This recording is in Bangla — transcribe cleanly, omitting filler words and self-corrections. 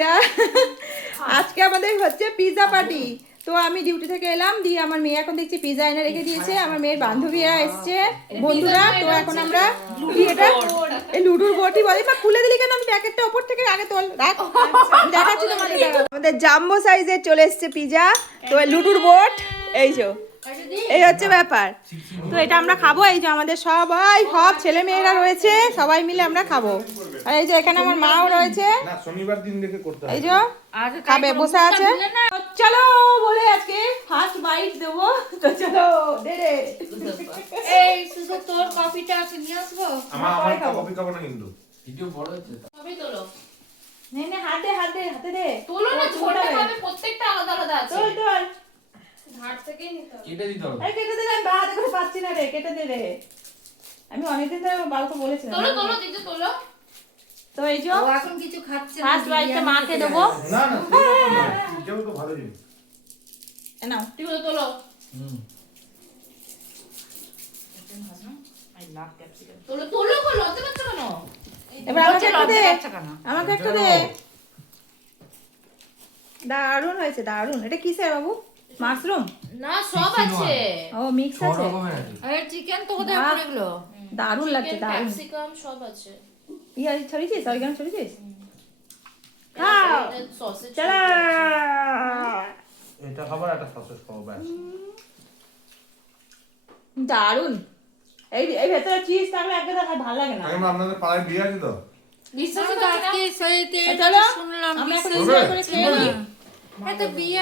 বন্ধুরা, আজকে আমাদের হচ্ছে পিৎজা পার্টি। তো আমি ডিউটি থেকে এলাম, দিয়ে আমার মেয়ে এখন দেখছি পিৎজা এনে রেখে দিয়েছে। আমার মেয়ের বান্ধবীরা এসছে বন্ধুরা। তো এখন আমরা কি এটা এই লুডুর বটি বলে, বা খুলে দিলি কেন? আমি প্যাকেটটা ওপর থেকে আগে তোল রাখ, দেখাচ্ছি তোমাদের। আমাদের জাম্বো সাইজের চলে এসছে পিৎজা। তো লুডুর বোট এই যে, এই হচ্ছে ব্যাপার। তো এটা আমরা খাবো। এই যে আমাদের সবাই, সব ছেলে মেয়েরা রয়েছে, সবাই মিলে আমরা খাবো। আর এই যে এখানে আমার মাও রয়েছে, না শনিবার দিন দেখে করতে হবে। এই যে খাবে, বসে আছে। চলো বলে আজকে ফার্স্ট বাইট দেবো। তো চলো দে রে। এই শুধু তোর কফিটা আছে নিয়ে আসবো। আমার কফি খাবো না কিন্তু। ভিডিও বড় হচ্ছে। কফি তোলো। নে নে, হাতে হাতে হাতে দে। তোলো না, ছোটটা খাবে, প্রত্যেকটা আলাদা আলাদা আছে। তোল তোল। ঘাট থেকেই নিতে হবে। কেটে দিতে হবে। আরে কেটে দে, আমি বাড়াতে করে পাচ্ছি না রে, কেটে দে রে। আমি অনেকদিন ধরে বাবুকে বলেছিলাম। তোলো তোলো দিতে তোলো। তো এই যে ও এখন কিছু খাচ্ছে না। ফার্স্ট বাইটটা মাকে দেবো। না না পিজ্জাও তো ভালো জিনিস। এ নাও। তোলো তোলো। তোলো তোলো কো লতে পারছো কেন? এবার আমাকে একটু দে, আমাকে একটু দে। দারুণ হয়েছে, দারুণ। এটা কিসের বাবু? মাশরুম? না সব আছে। ও মিক্স ছ আছে। রকমের আছে। আরে চিকেন তো কোথায় পড়ে গেল? দারুণ লাগছে, দারুণ। ক্যাপসিকাম সব আছে। ইয়া ছড়িয়েছিস, অরিগানো ছড়িয়েছিস? খাও। সসেজ। চলো। এটা খাবার একটা সসেজ খাবো ব্যাস। দারুণ। এই এই ভেতরে চিজ থাকলে একদম ভালো লাগে না। আমি আপনাদের পাড়ায় বিয়ে আছে তো। বিশ্বাস আমি করছি না। আজকে সেইতে চলো শুনলাম আমরা এখন বিশ্বাস হবে? করে খেয়ে নিই। এত বিয়ে